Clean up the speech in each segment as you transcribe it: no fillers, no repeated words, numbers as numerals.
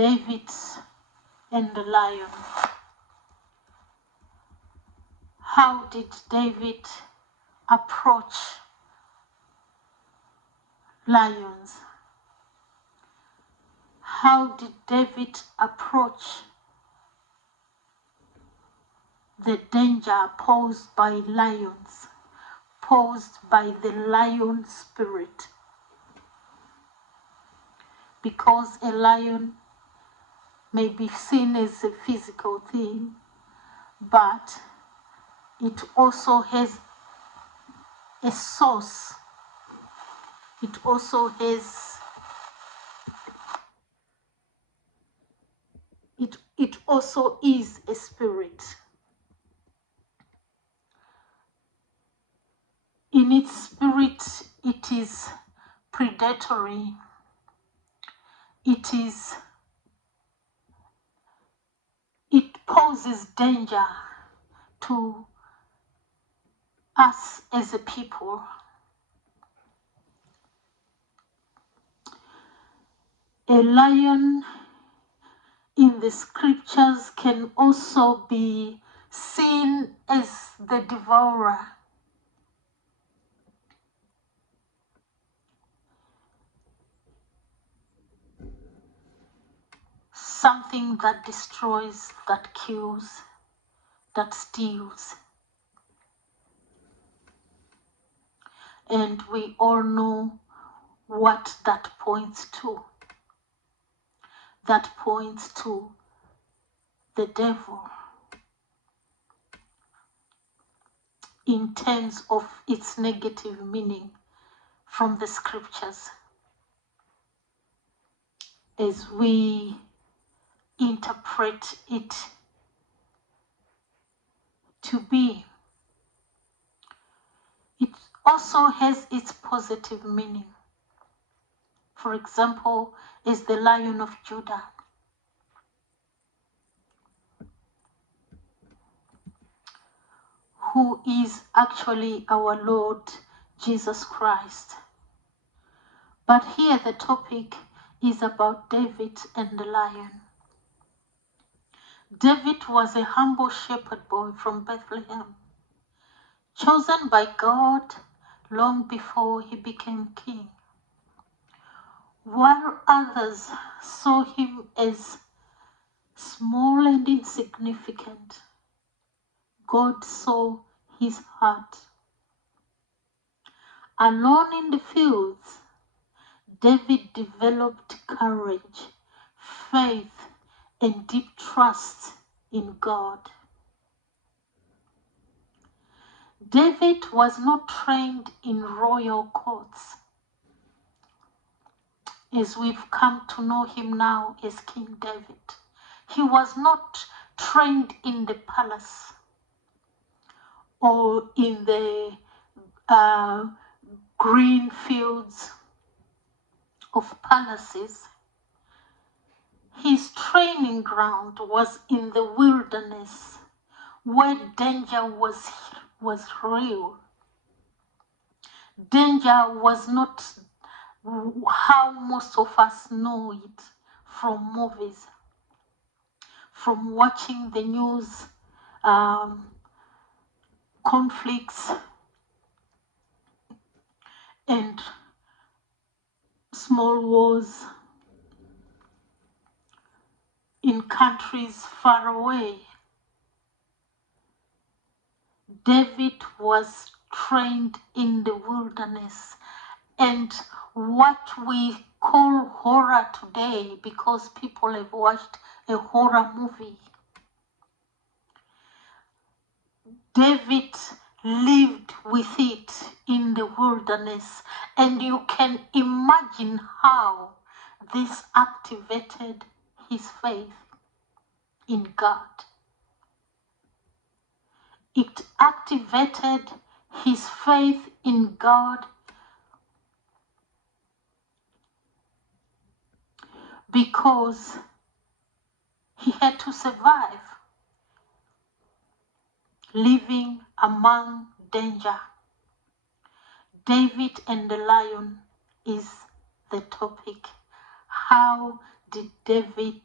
David and the lion. How did David approach lions? How did David approach the danger posed by lions, posed by the lion spirit? Because a lion may be seen as a physical thing, but it also has a source. It also has, it also is a spirit. In its spirit, it is predatory. It poses danger to us as a people. A lion in the scriptures can also be seen as the devourer. Something that destroys, that kills, that steals. And we all know what that points to. That points to the devil in terms of its negative meaning from the scriptures. As we interpret it to be, it also has its positive meaning. For example, is the Lion of Judah. Who is actually our Lord Jesus Christ. But here the topic is about David and the lion. David was a humble shepherd boy from Bethlehem, chosen by God long before he became king. While others saw him as small and insignificant, God saw his heart. Alone in the fields, David developed courage, faith, and deep trust in God. David was not trained in royal courts, as we've come to know him now as King David. He was not trained in the palace or in the green fields of palaces. His training ground was in the wilderness, where danger was real. Danger was not how most of us know it from movies, from watching the news, conflicts and small wars in countries far away. David was trained in the wilderness, and what we call horror today, because people have watched a horror movie, David lived with it in the wilderness, and you can imagine how this activated his faith in God. It activated his faith in God because he had to survive living among danger. David and the lion is the topic. How did David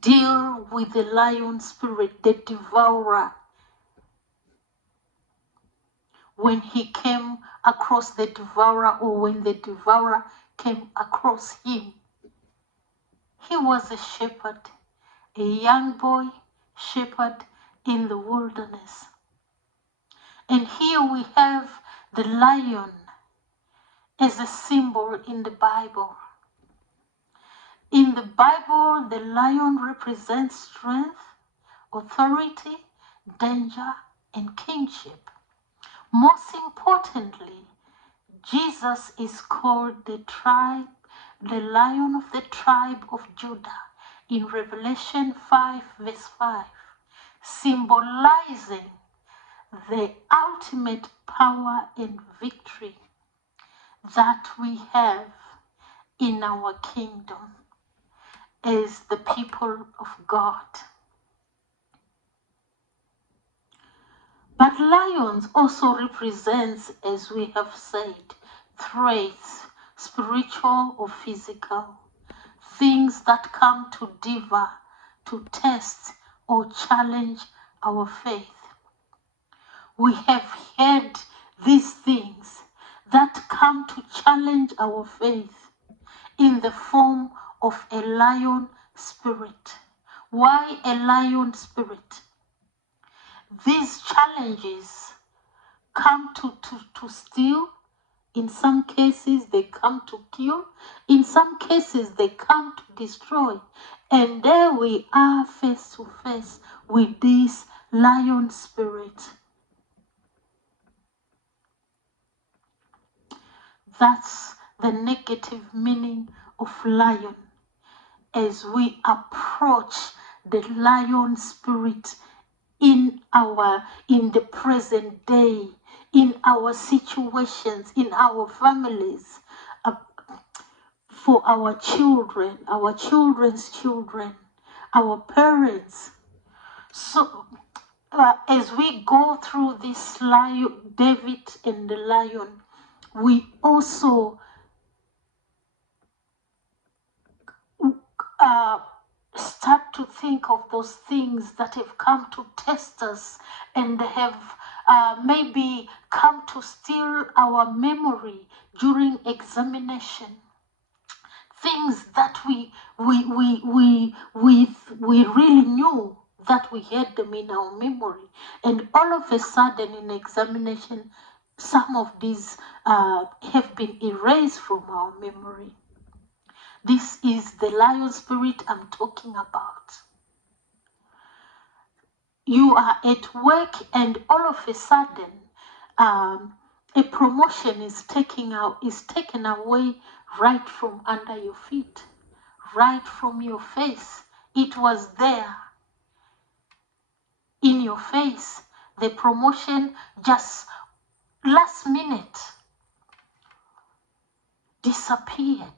deal with the lion spirit, the devourer, when he came across the devourer, or when the devourer came across him? He was a shepherd, a young boy shepherd in the wilderness. And here we have the lion as a symbol in the Bible. In the Bible, the lion represents strength, authority, danger, and kingship. Most importantly, Jesus is called the Lion of the tribe of Judah in Revelation 5 verse 5, symbolizing the ultimate power and victory that we have in our kingdom as the people of God. But lions also represents, as we have said, threats, spiritual or physical, things that come to devour, to test or challenge our faith. We have had these things that come to challenge our faith in the form of a lion spirit. Why a lion spirit? These challenges come to steal. In some cases, they come to kill. In some cases, they come to destroy. And there we are face to face with this lion spirit. That's the negative meaning of lion as we approach the lion spirit in the present day, in our situations, in our families, for our children, our children's children, our parents. So as we go through this lion, David and the lion, we also start to think of those things that have come to test us and have maybe come to steal our memory during examination. Things that we really knew that we had them in our memory, and all of a sudden in examination, some of these have been erased from our memory. This is the lion spirit I'm talking about. You are at work and all of a sudden a promotion is taken away right from under your feet, right from your face. It was there in your face. The promotion just last minute disappeared.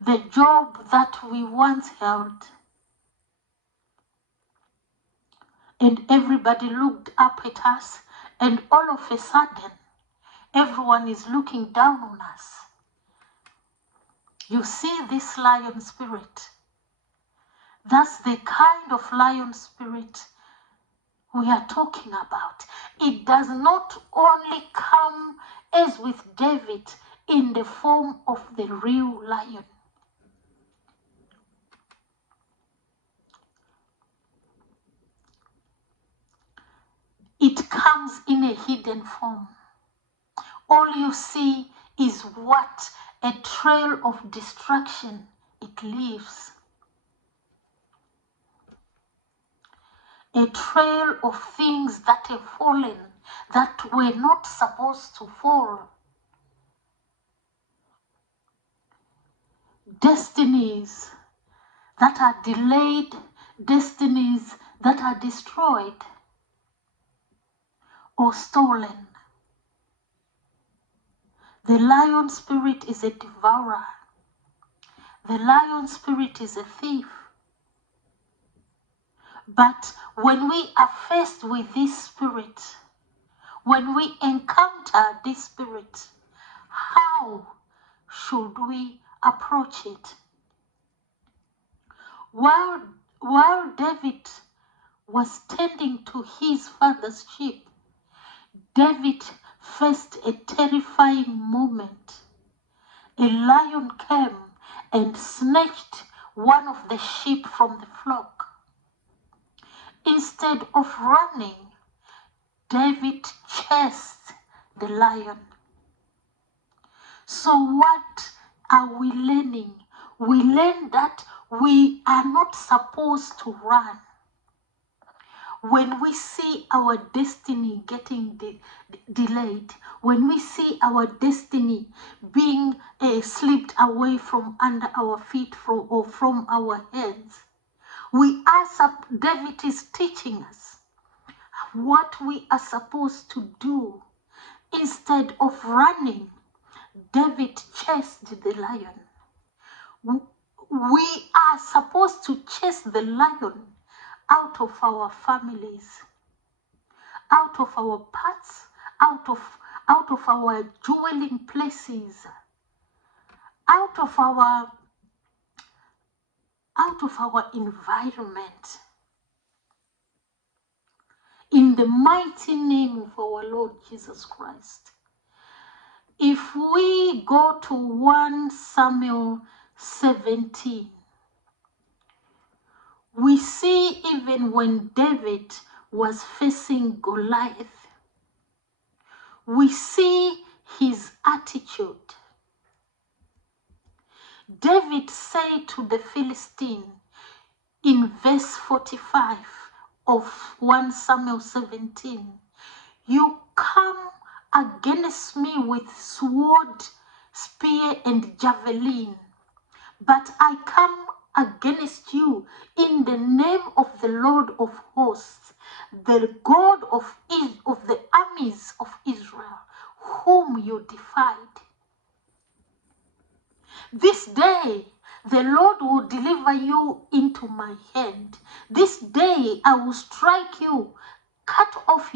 The job that we once held, and everybody looked up at us, and all of a sudden everyone is looking down on us. You see this lion spirit. That's the kind of lion spirit we are talking about. It does not only come, as with David, in the form of the real lion. It comes in a hidden form. All you see is what a trail of destruction it leaves. A trail of things that have fallen, that were not supposed to fall. Destinies that are delayed, destinies that are destroyed or stolen. The lion spirit is a devourer. The lion spirit is a thief. But when we are faced with this spirit, when we encounter this spirit, how should we approach it? While David was tending to his father's sheep, David faced a terrifying moment. A lion came and snatched one of the sheep from the flock. Instead of running, David chased the lion. So what are we learning? We learn that we are not supposed to run. When we see our destiny getting delayed, when we see our destiny being slipped away from under our feet or from our hands, David is teaching us what we are supposed to do. Instead of running, David chased the lion. We are supposed to chase the lion out of our families, out of our paths, out of our dwelling places, out of our environment. In the mighty name of our Lord Jesus Christ. If we go to 1 Samuel 17, we see even when David was facing Goliath, we see his attitude. David said to the Philistine in verse 45 of 1 Samuel 17, "You come against me with sword, spear, and javelin, but I come against you in the name of the Lord of hosts, the God of the armies of Israel, whom you defied. This day the Lord will deliver you into my hand. This day I will strike you, cut off